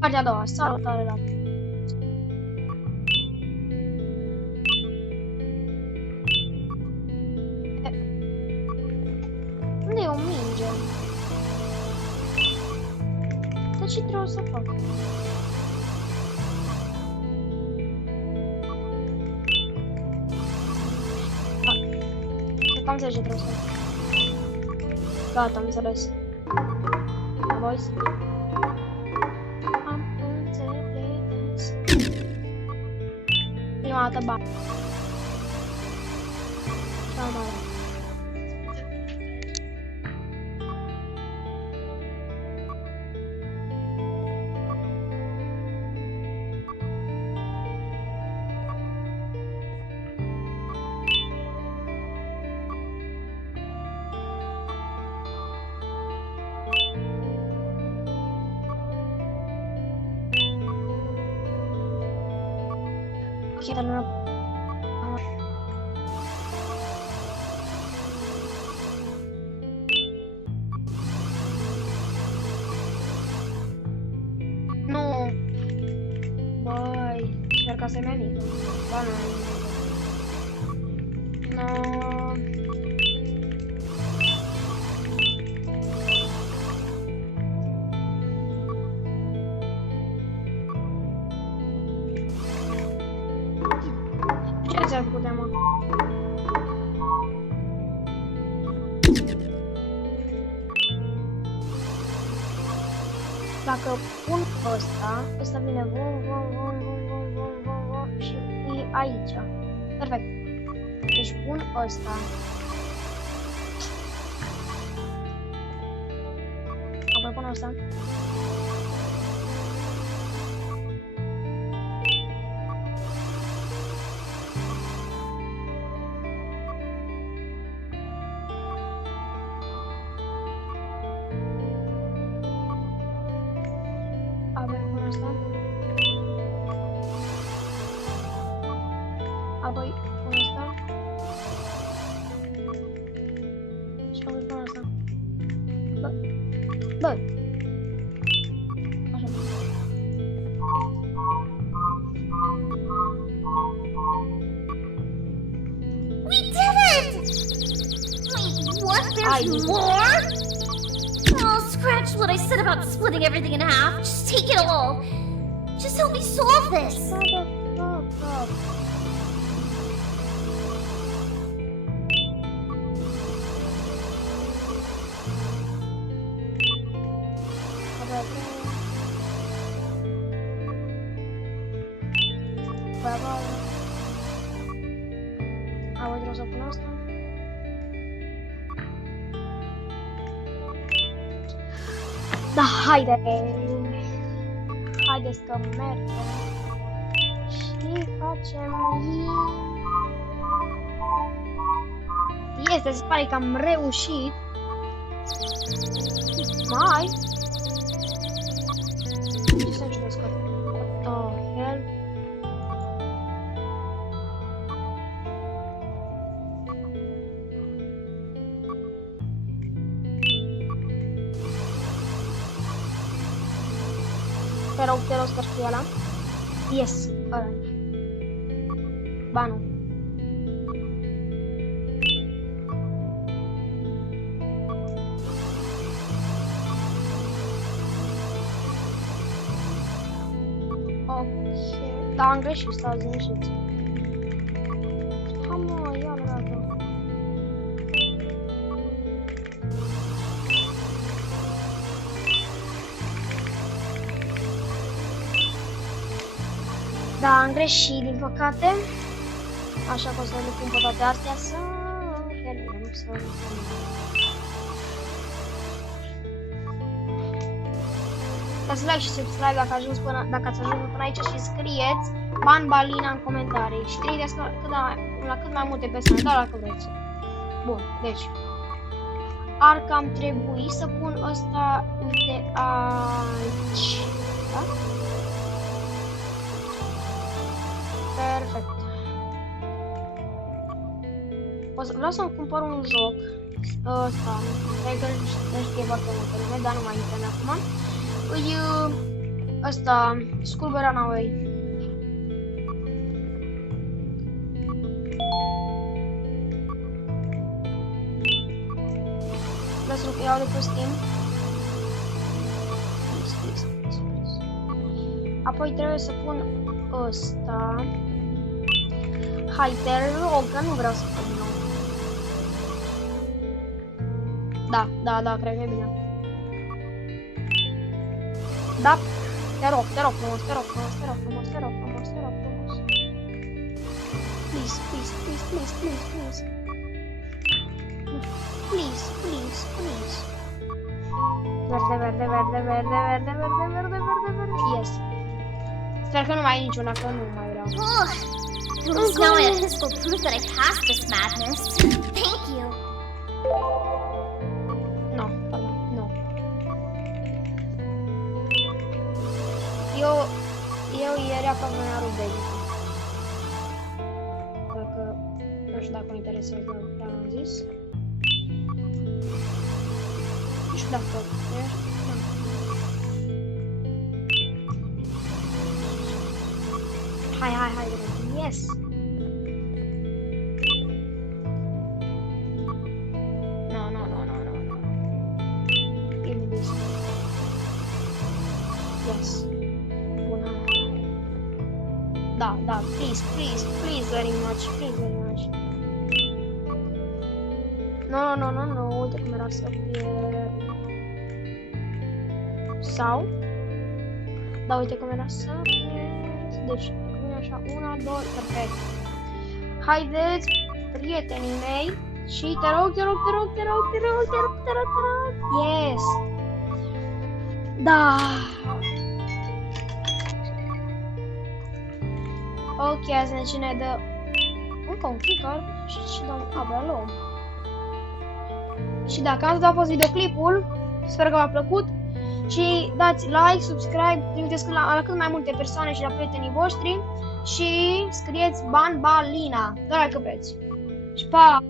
Partea a doua, salutare la... Unde e o minge? Dar ce trebuie să fac? Cam 10 trebuie să fac. Gata, am înțeles. Boys? Am înțeles. Prima dată bani. Cea mai mare. Ok, dar nu... Nu! Băi, sper că să-i mai mică. Ba, nu. No. Ce ți-ai făcut, mă? Dacă pun ăsta vine și e aici. Perfect. Deci pun ăsta. Apoi pun ăsta. Apoi pun asta. Și apoi pun asta. Bă. Așa. We did it! Wait, what? There's more? Oh, scratch what I said about splitting everything in half. Just take it all. Just help me solve this. Apoi trebuie să pun asta. Da, haide! Haideți că mergem și facem... Este, se pare că am reușit. Mai? Ce să ciudesc? What the hell? Te rog, sper că e ăla. Yes, ăla. Ba nu. Ok. Da, am greșit, stați liniștiți. Ha, mă, ia la dată. Da, am greșit, din păcate. Așa că o să le pun pe toate astea să terminăm, să... Dați like și subscribe dacă ați ajuns până aici și scrieți Ban Balina în comentarii și trimiteți la cât mai multe persoane, dar dacă vreți. Bun, deci ar cam trebui să pun ăsta, uite, aici. Da? Perfect. Vreau să-mi cumpăr un joc. Ăsta, cred că nu știe foarte multă lume, dar nu mai intrăm acum. Asta, School Runaway. Lasă-l că iau de pe Steam. Please. Apoi trebuie să pun ăsta. Hai, te rog, că nu vreau să fac din nou. Da, cred că e bine. Da, te rog frumos. Please. Verde. Yes. Sper că nu mai ai niciuna, că nu mai vreau. At least now I have physical proof that I passed this madness. Thank you. No. Eu ieri aproape mi-a rupt degetul. Dacă, nu știu dacă mă interesează, dar am zis. Nu știu dacă Hai, yes! No. Give me this. Yes. Bun, hai. Da, please very much. No, uite cum era să pierd. Sau? Da, uite cum era să pierd. Deci, așa, 1, 2, perfect. Haideți, prietenii mei, și te rog. Yes! Da! Ok, azi ne cine dă încă un kicker și dăm abia. Și dacă asta a fost videoclipul, sper că v-a plăcut și dați like, subscribe, trimiteți la cât mai multe persoane și la prietenii voștri și scrieți Ban Balina, doar dacă vreți. Și pa!